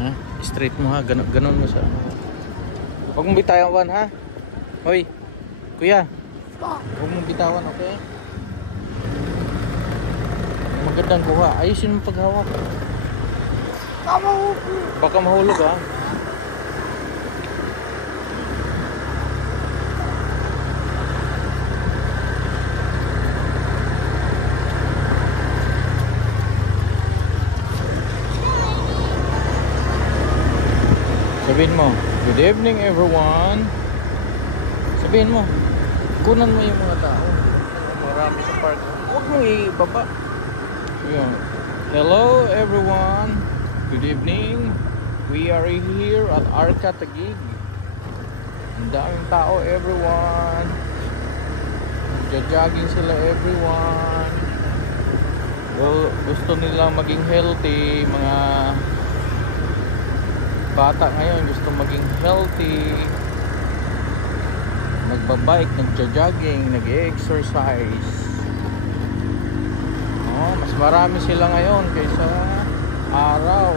Ha? Straight mo ha, ganon mo sa ano. Huwag mong bitawan ha. Hoy, kuya. Huwag mong bitawan, okay? Magandang kuha. Ayusin mo paghawak. Baka mahulog ha. Sabihin mo, good evening everyone. Sabihin mo, kunan mo yung mga tao. Marami sa park. Huwag mo ibaba. Yeah. Hello everyone. Good evening. We are here at Arca Taguig. Ang daming tao everyone. Nagja-jogging sila everyone. Well, gusto nila maging healthy. Mga bata ngayon gusto maging healthy, nagbabike, nagja-jogging, nag-exercise. Mas marami sila ngayon kaysa araw.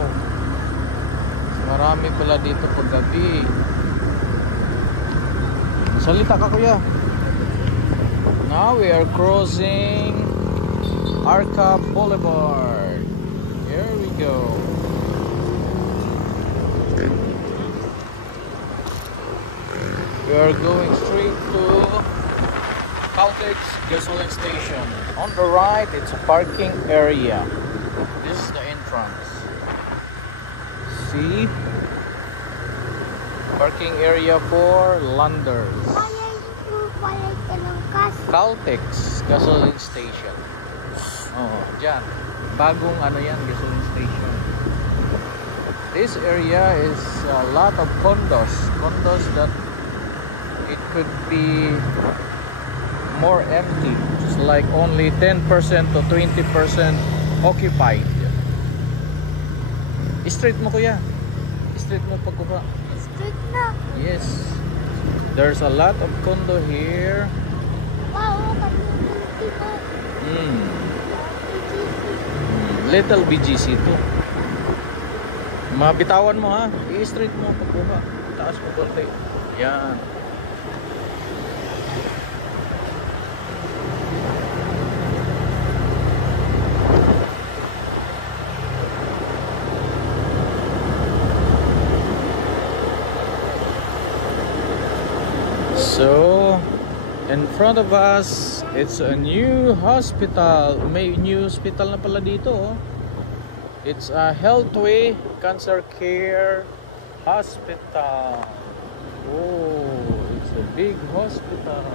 Mas marami pala dito pag gabi. Salita ka kuya. Now we are crossing Arca Boulevard. Here we go. We are going straight to Caltex gasoline station. On the right, it's a parking area. This is the entrance. See? Parking area for Landers. Caltex gasoline station. Oh, dyan. Bagong ano yan, gasoline station. This area is a lot of condos. Condos that it could be more empty, just like only 10% to 20% occupied. Straight mo kuya. Straight mo pagkuha. Straight na. Yes. There's a lot of condo here. Wow, Little BGC too. Mabitawan mo ha. I-straight mo pagkuha. Taas mo konti. Yan. So, in front of us, it's a new hospital. May new hospital na pala dito. Oh. It's a Healthway Cancer Care Hospital. Oh, it's a big hospital.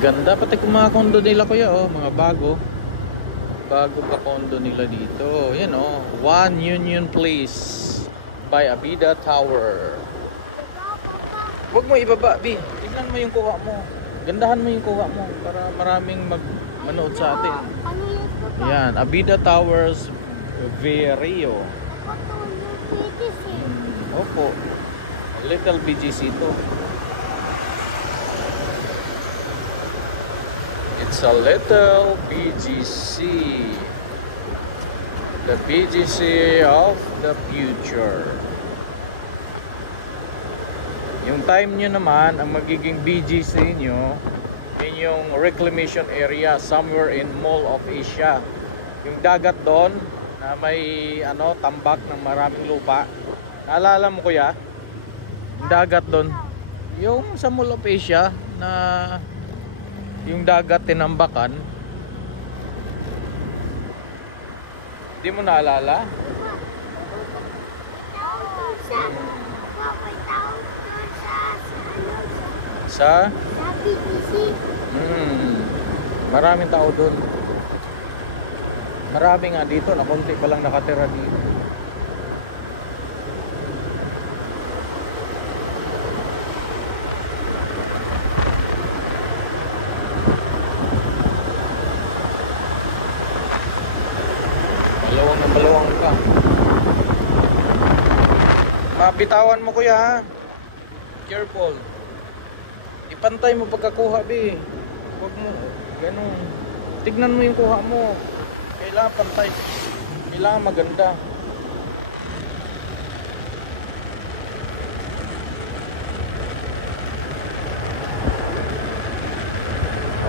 Ganda pati kung mga condo nila kuya. Oh, mga bago. Bago pa condo nila dito. Yan o. One Union Place by Abida Tower. Huwag mo ibaba, B. Tignan mo yung kuha mo. Gandahan mo yung kuha mo para maraming manood sa atin. Yan. Abida Towers Verio. Opo. Little BGC to. It's a little BGC. The BGC of the future. Yung time nyo naman, ang magiging BGC nyo, yun yung reclamation area somewhere in Mall of Asia. Yung dagat doon, na may tambak ng maraming lupa. Naalala mo kuya? Yung dagat doon. Yung sa Mall of Asia, na yung dagat tinambakan. Hindi mo naalala? Sa BGC. Maraming tao doon. Marami nga dito, na konti pa lang nakatira dito. Balawang ka. Mabitawan mo kuya ha. Careful. Ipantay mo pagkakuha be. Huwag mo ganun. Tignan mo yung kuha mo. Kailangan pantay. Kailangan maganda.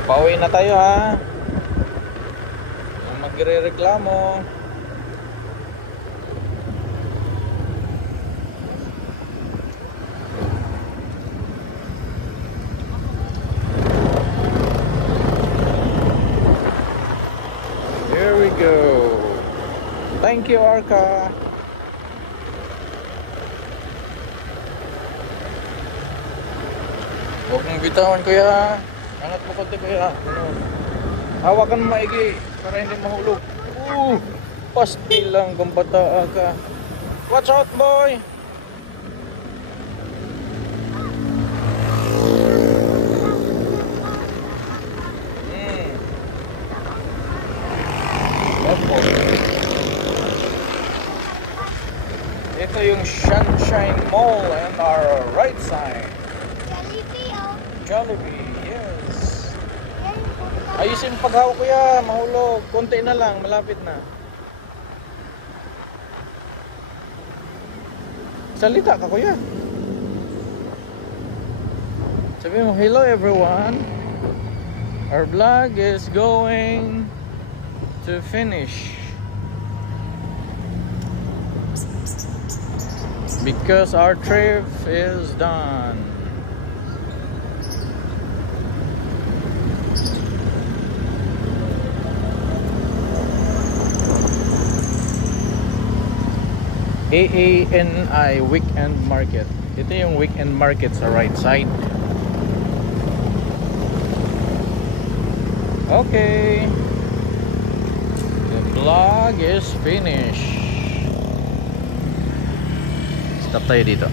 Pauwi na tayo ha. Magre-reklamo. Here we go. Thank you, Arca. Huwag mong bitawan, kuya. Angat mo konti, kuya. Hawakan mo maigi para hindi mahulog. Pasti lang kung bata ka. Watch out, boy. Ito yung Sunshine Mall and our right side. Jollibee, oh. Jollibee, yes. Yan yung punta. Ayusin paghawak, kuya, mahulog. Konti na lang, malapit na. Salita ka, kuya. Sabi mo, hello everyone. Our vlog is going to finish because our trip is done. AANI Weekend Market. Ito yung weekend market sa right side. Okay. The vlog is finished. Stop tayo dito.